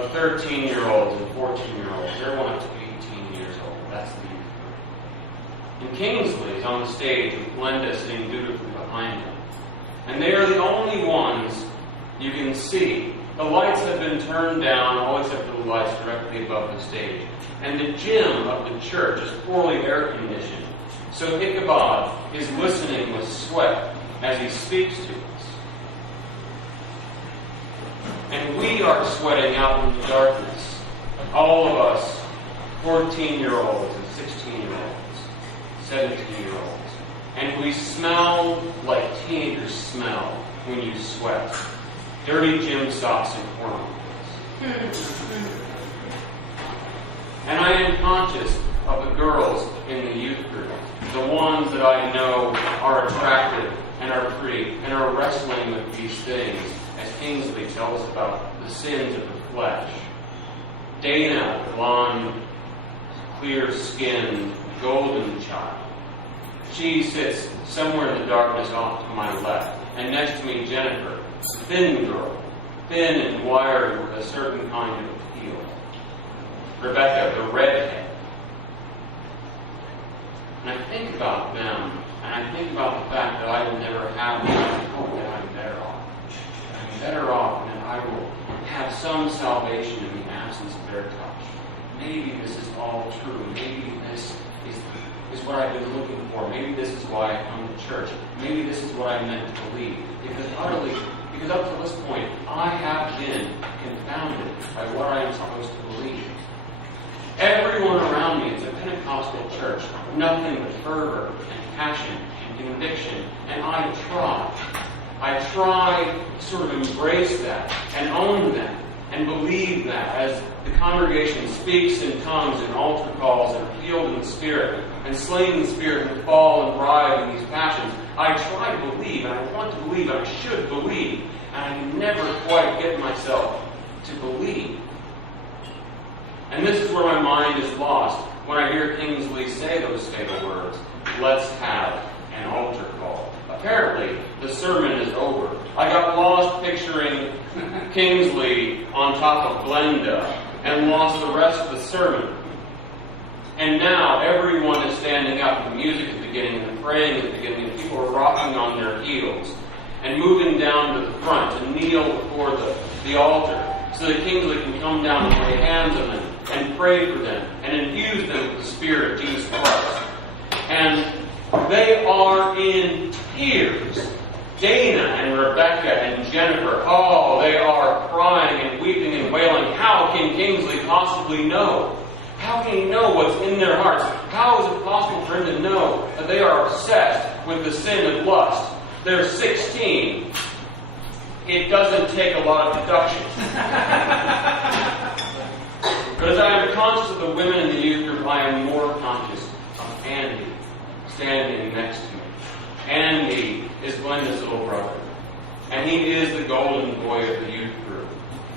of 13-year-olds and 14-year-olds. Everyone up to 18 years old. That's the youth group. And Kingsley is on the stage with Glenda sitting dutifully behind him. And they are the only ones you can see. The lights have been turned down, all except for the lights directly above the stage. And the gym of the church is poorly air-conditioned. So Ichabod is listening with sweat as he speaks to us. And we are sweating out in the darkness. All of us, 14-year-olds and 16-year-olds, 17-year-olds. And we smell like teenagers smell when you sweat. Dirty gym socks and cornrows. And I am conscious of the girls in the youth group, the ones that I know are attractive and are pretty and are wrestling with these things, as Kingsley tells us about the sins of the flesh. Dana, the blonde, clear-skinned, golden child. She sits somewhere in the darkness off to my left, and next to me, Jennifer, the thin girl, thin and wired with a certain kind of appeal. Rebecca, the redhead. And I think about them, and I think about the fact that I will never have them, and I hope that I'm better off. I'm better off, and that I will have some salvation in the absence of their touch. Maybe this is all true. Maybe this is what I've been looking for. Maybe this is why I come to church. Maybe this is what I'm meant to believe. Because up to this point, I have been confounded by what I am supposed to believe. Everyone around me is a Pentecostal church, nothing but fervor and passion and conviction, and I try to sort of embrace that and own that and believe that as the congregation speaks in tongues and altar calls and are filled in the Spirit and slain in the Spirit and fall and writhe in these passions. I try to believe, and I want to believe, and I should believe, and I can never quite get myself to believe. And this is where my mind is lost when I hear Kingsley say those fatal words, "Let's have an altar call." Apparently, the sermon is over. I got lost picturing Kingsley on top of Glenda and lost the rest of the sermon. And now everyone is standing up, the music is beginning, and praying at the beginning, and people are rocking on their heels and moving down to the front and kneel before the altar so that Kingsley can come down and lay hands on them and pray for them and infuse them with the Spirit of Jesus Christ. And they are in tears. Dana and Rebecca and Jennifer, they are crying and weeping and wailing. How can Kingsley possibly know? How can he know what's in their hearts? How is it possible for him to know that they are obsessed with the sin of lust? They're 16. It doesn't take a lot of deduction. But as I am conscious of the women in the youth group, I am more conscious of Andy standing next to me. Andy is Glenda's little brother, and he is the golden boy of the youth group.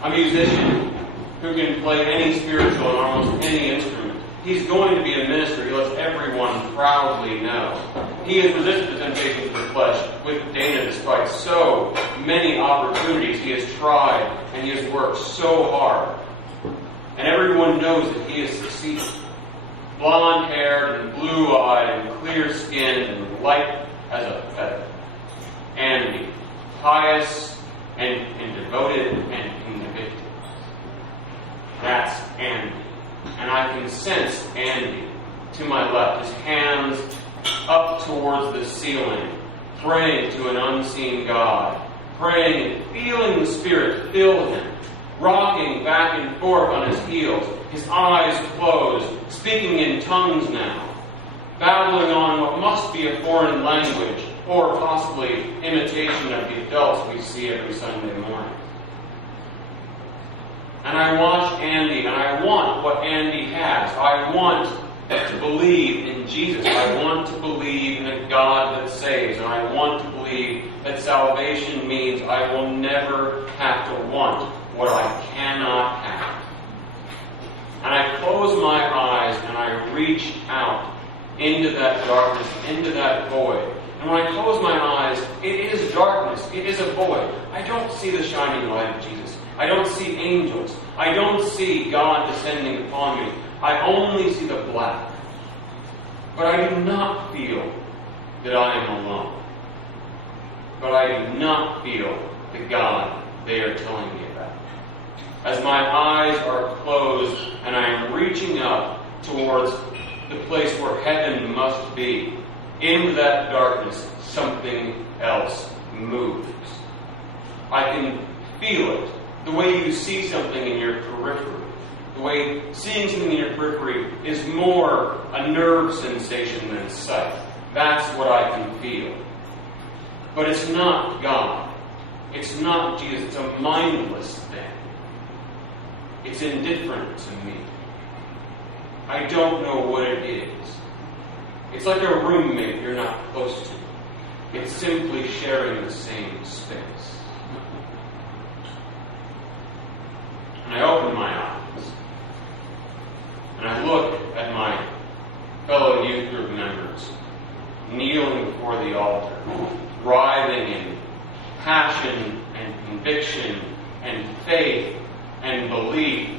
A musician who can play any spiritual and almost any instrument. He's going to be a minister. He lets everyone proudly know. He has resisted the temptations of the flesh with Dana despite so many opportunities. He has tried and he has worked so hard. And everyone knows that he has succeeded. Blonde-haired and blue-eyed and clear-skinned and light as a feather. Andy, pious and devoted and convicted. That's Andy. And I can sense Andy to my left, his hands up towards the ceiling, praying to an unseen God, praying and feeling the Spirit fill him, rocking back and forth on his heels, his eyes closed, speaking in tongues now, babbling on what must be a foreign language, or possibly imitation of the adults we see every Sunday morning. And I watch Andy, and I want what Andy has. I want to believe in Jesus. I want to believe in a God that saves. And I want to believe that salvation means I will never have to want what I cannot have. And I close my eyes and I reach out into that darkness, into that void. And when I close my eyes, it is darkness. It is a void. I don't see the shining light of Jesus. I don't see angels. I don't see God descending upon me. I only see the black. But I do not feel that I am alone. But I do not feel the God they are telling me about. As my eyes are closed and I am reaching up towards the place where heaven must be, in that darkness, something else moves. I can feel it. The way you see something in your periphery. The way seeing something in your periphery is more a nerve sensation than sight. That's what I can feel. But it's not God. It's not Jesus. It's a mindless thing. It's indifferent to me. I don't know what it is. It's like a roommate you're not close to. It's simply sharing the same space. And I open my eyes. And I look at my fellow youth group members kneeling before the altar, writhing in passion and conviction and faith and belief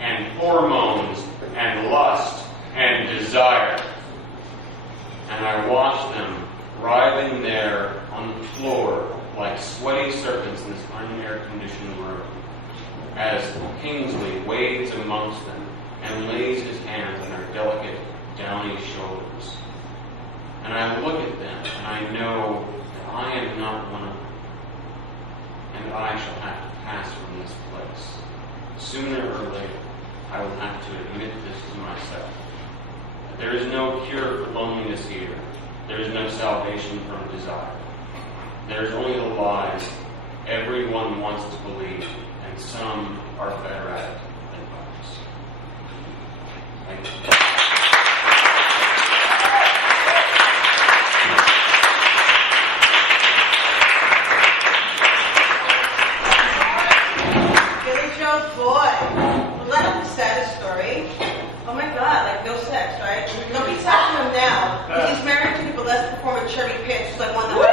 and hormones and lust and desire. And I watch them writhing there on the floor like sweaty serpents in this unair-conditioned room as Kingsley wades amongst them and lays his hands on their delicate, downy shoulders. And I look at them and I know that I am not one of them. And I shall have to pass from this place. Sooner or later, I will have to admit this to myself. That there is no cure for loneliness here. There is no salvation from desire. There is only the lies everyone wants to believe, and some are better at it than others. Thank you. Boy, well, that's the saddest story. Oh my God, like no sex, right? Nobody's touching him now. He's married to people. Let's perform a cherry pitch. It's like one that When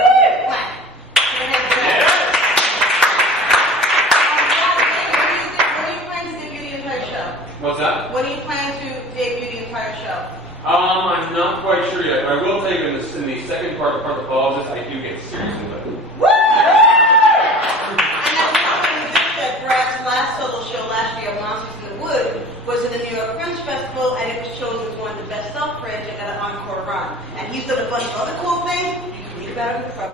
are you planning to debut the entire show? What's that? When are you planning to debut the entire show? I'm not quite sure yet, but I will tell you in the second part that follows this, I do get serious with it. Brad's last solo show last year, Monsters in the Wood, was at the New York Fringe Festival, and it was chosen as one of the best self-fringe and got an encore run. And he's done a bunch of other cool things. You can read about it in the front.